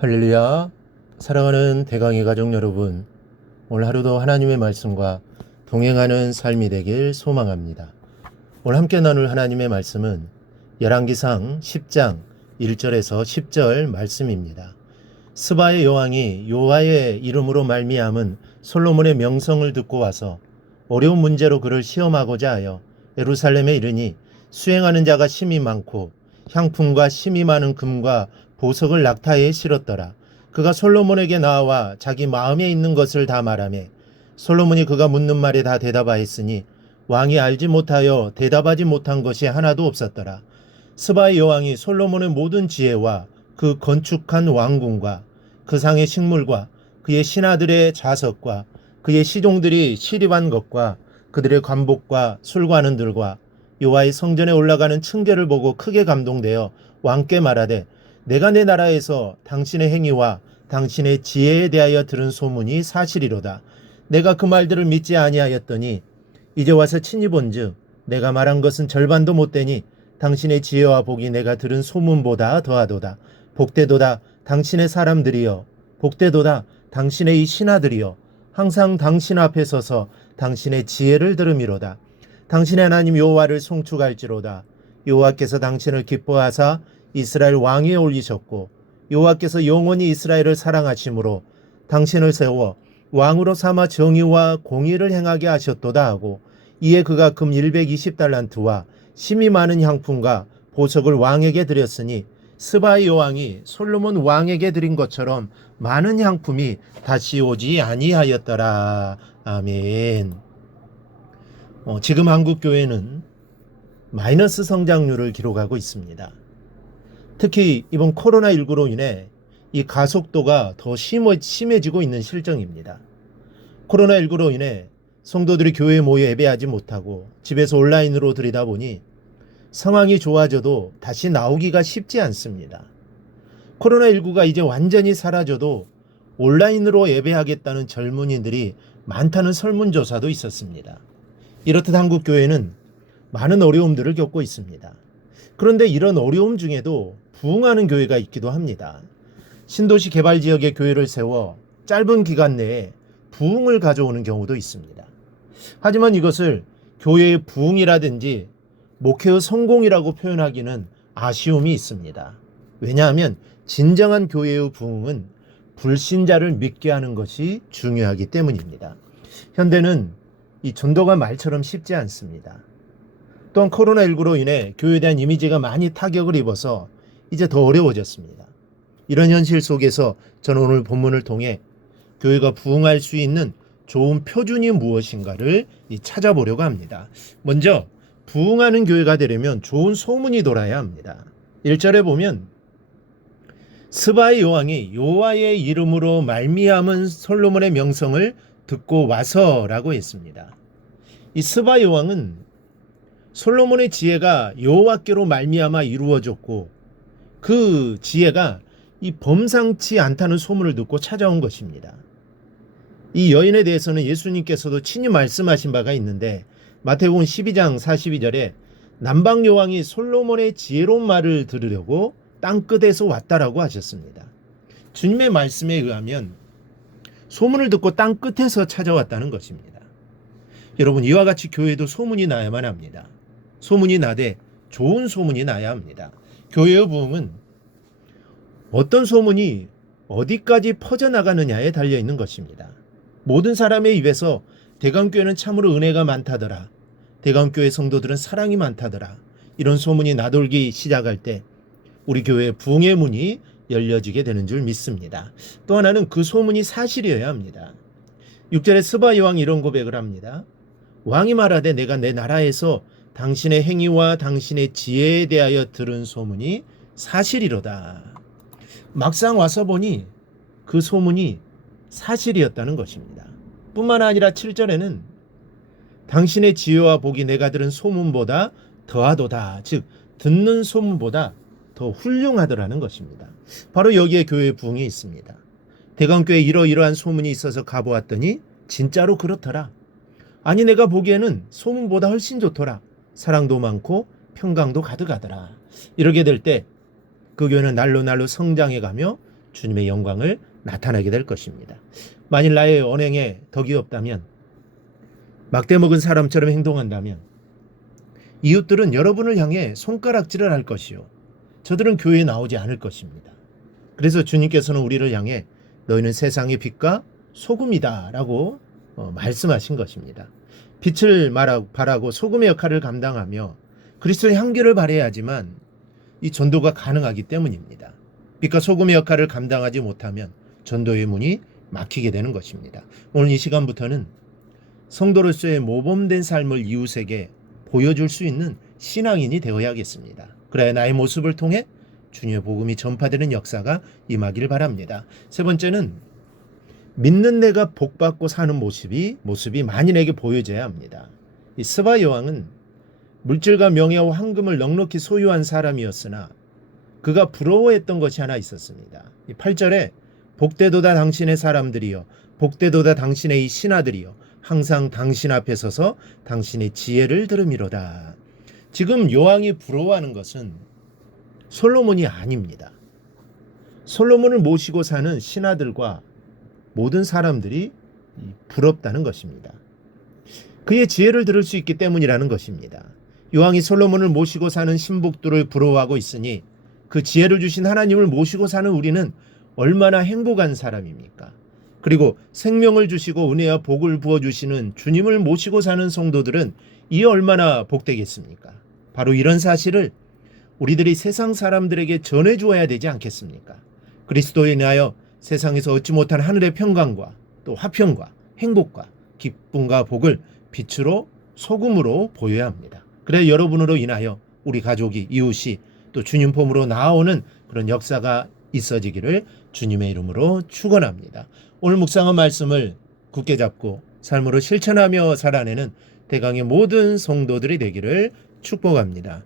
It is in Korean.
할렐루야. 사랑하는 대강의 가족 여러분, 오늘 하루도 하나님의 말씀과 동행하는 삶이 되길 소망합니다. 오늘 함께 나눌 하나님의 말씀은 열왕기상 10장 1절에서 10절 말씀입니다. 스바의 여왕이 여호와의 이름으로 말미암은 솔로몬의 명성을 듣고 와서 어려운 문제로 그를 시험하고자 하여 예루살렘에 이르니 수행하는 자가 심히 많고 향품과 심히 많은 금과 보석을 낙타에 실었더라. 그가 솔로몬에게 나와 자기 마음에 있는 것을 다 말하며 솔로몬이 그가 묻는 말에 다 대답하였으니 왕이 알지 못하여 대답하지 못한 것이 하나도 없었더라. 스바의 여왕이 솔로몬의 모든 지혜와 그 건축한 왕궁과 그 상의 식물과 그의 신하들의 좌석과 그의 시종들이 시립한 것과 그들의 관복과 술관원들과 여호와의 성전에 올라가는 층계를 보고 크게 감동되어 왕께 말하되 내가 내 나라에서 당신의 행위와 당신의 지혜에 대하여 들은 소문이 사실이로다. 내가 그 말들을 믿지 아니하였더니 이제 와서 친히 본즉 내가 말한 것은 절반도 못되니 당신의 지혜와 복이 내가 들은 소문보다 더하도다. 복되도다 당신의 사람들이여, 복되도다 당신의 이 신하들이여, 항상 당신 앞에 서서 당신의 지혜를 들음이로다. 당신의 하나님 여호와를 송축할지로다. 여호와께서 당신을 기뻐하사 이스라엘 왕위에 올리셨고 여호와께서 영원히 이스라엘을 사랑하심으로 당신을 세워 왕으로 삼아 정의와 공의를 행하게 하셨도다 하고, 이에 그가 금 120달란트와 심히 많은 향품과 보석을 왕에게 드렸으니 스바의 여왕이 솔로몬 왕에게 드린 것처럼 많은 향품이 다시 오지 아니하였더라. 아멘. 지금 한국 교회는 마이너스 성장률을 기록하고 있습니다. 특히 이번 코로나19로 인해 이 가속도가 더 심해지고 있는 실정입니다. 코로나19로 인해 성도들이 교회에 모여 예배하지 못하고 집에서 온라인으로 드리다 보니 상황이 좋아져도 다시 나오기가 쉽지 않습니다. 코로나19가 이제 완전히 사라져도 온라인으로 예배하겠다는 젊은이들이 많다는 설문조사도 있었습니다. 이렇듯 한국 교회는 많은 어려움들을 겪고 있습니다. 그런데 이런 어려움 중에도 부흥하는 교회가 있기도 합니다. 신도시 개발 지역에 교회를 세워 짧은 기간 내에 부흥을 가져오는 경우도 있습니다. 하지만 이것을 교회의 부흥이라든지 목회의 성공이라고 표현하기는 아쉬움이 있습니다. 왜냐하면 진정한 교회의 부흥은 불신자를 믿게 하는 것이 중요하기 때문입니다. 현대는 이 전도가 말처럼 쉽지 않습니다. 또한 코로나19로 인해 교회에 대한 이미지가 많이 타격을 입어서 이제 더 어려워졌습니다. 이런 현실 속에서 저는 오늘 본문을 통해 교회가 부흥할 수 있는 좋은 표준이 무엇인가를 찾아보려고 합니다. 먼저 부흥하는 교회가 되려면 좋은 소문이 돌아야 합니다. 1절에 보면 스바의 여왕이 여호와의 이름으로 말미암은 솔로몬의 명성을 듣고 와서라고 했습니다. 이 스바 여왕은 솔로몬의 지혜가 여호와께로 말미암아 이루어졌고 그 지혜가 이 범상치 않다는 소문을 듣고 찾아온 것입니다. 이 여인에 대해서는 예수님께서도 친히 말씀하신 바가 있는데 마태복음 12장 42절에 남방 여왕이 솔로몬의 지혜로운 말을 들으려고 땅끝에서 왔다라고 하셨습니다. 주님의 말씀에 의하면 소문을 듣고 땅끝에서 찾아왔다는 것입니다. 여러분, 이와 같이 교회도 소문이 나야만 합니다. 소문이 나되 좋은 소문이 나야 합니다. 교회의 부흥은 어떤 소문이 어디까지 퍼져나가느냐에 달려있는 것입니다. 모든 사람의 입에서 대강교회는 참으로 은혜가 많다더라, 대강교회 성도들은 사랑이 많다더라, 이런 소문이 나돌기 시작할 때 우리 교회의 부흥의 문이 열려지게 되는 줄 믿습니다. 또 하나는 그 소문이 사실이어야 합니다. 6절에 스바 여왕이 이런 고백을 합니다. 왕이 말하되 내가 내 나라에서 당신의 행위와 당신의 지혜에 대하여 들은 소문이 사실이로다. 막상 와서 보니 그 소문이 사실이었다는 것입니다. 뿐만 아니라 7절에는 당신의 지혜와 복이 내가 들은 소문보다 더하도다. 즉 듣는 소문보다 더 훌륭하더라는 것입니다. 바로 여기에 교회의 부흥이 있습니다. 대강교회에 이러이러한 소문이 있어서 가보았더니 진짜로 그렇더라. 아니 내가 보기에는 소문보다 훨씬 좋더라. 사랑도 많고 평강도 가득하더라. 이렇게 될 때 그 교회는 날로 날로 성장해가며 주님의 영광을 나타내게 될 것입니다. 만일 나의 언행에 덕이 없다면, 막대 먹은 사람처럼 행동한다면 이웃들은 여러분을 향해 손가락질을 할 것이요, 저들은 교회에 나오지 않을 것입니다. 그래서 주님께서는 우리를 향해 너희는 세상의 빛과 소금이다 라고 말씀하신 것입니다. 빛을 발하고 소금의 역할을 감당하며 그리스도의 향기를 발해야지만 이 전도가 가능하기 때문입니다. 빛과 소금의 역할을 감당하지 못하면 전도의 문이 막히게 되는 것입니다. 오늘 이 시간부터는 성도로서의 모범된 삶을 이웃에게 보여줄 수 있는 신앙인이 되어야겠습니다. 그래야 나의 모습을 통해 주님의 복음이 전파되는 역사가 임하기를 바랍니다. 세 번째는 믿는 내가 복받고 사는 모습이 만인에게 보여져야 합니다. 이 스바 여왕은 물질과 명예와 황금을 넉넉히 소유한 사람이었으나 그가 부러워했던 것이 하나 있었습니다. 8절에 복되도다 당신의 사람들이여, 복되도다 당신의 이 신하들이여, 항상 당신 앞에 서서 당신의 지혜를 들음이로다. 지금 여왕이 부러워하는 것은 솔로몬이 아닙니다. 솔로몬을 모시고 사는 신하들과 모든 사람들이 부럽다는 것입니다. 그의 지혜를 들을 수 있기 때문이라는 것입니다. 여왕이 솔로몬을 모시고 사는 신복들을 부러워하고 있으니 그 지혜를 주신 하나님을 모시고 사는 우리는 얼마나 행복한 사람입니까? 그리고 생명을 주시고 은혜와 복을 부어주시는 주님을 모시고 사는 성도들은 이 얼마나 복되겠습니까? 바로 이런 사실을 우리들이 세상 사람들에게 전해주어야 되지 않겠습니까? 그리스도에 인하여 세상에서 얻지 못한 하늘의 평강과 또 화평과 행복과 기쁨과 복을 빛으로 소금으로 보여야 합니다. 그래야 여러분으로 인하여 우리 가족이, 이웃이 또 주님 폼으로 나아오는 그런 역사가 있어지기를 주님의 이름으로 축원합니다. 오늘 묵상한 말씀을 굳게 잡고 삶으로 실천하며 살아내는 대강의 모든 성도들이 되기를 축복합니다.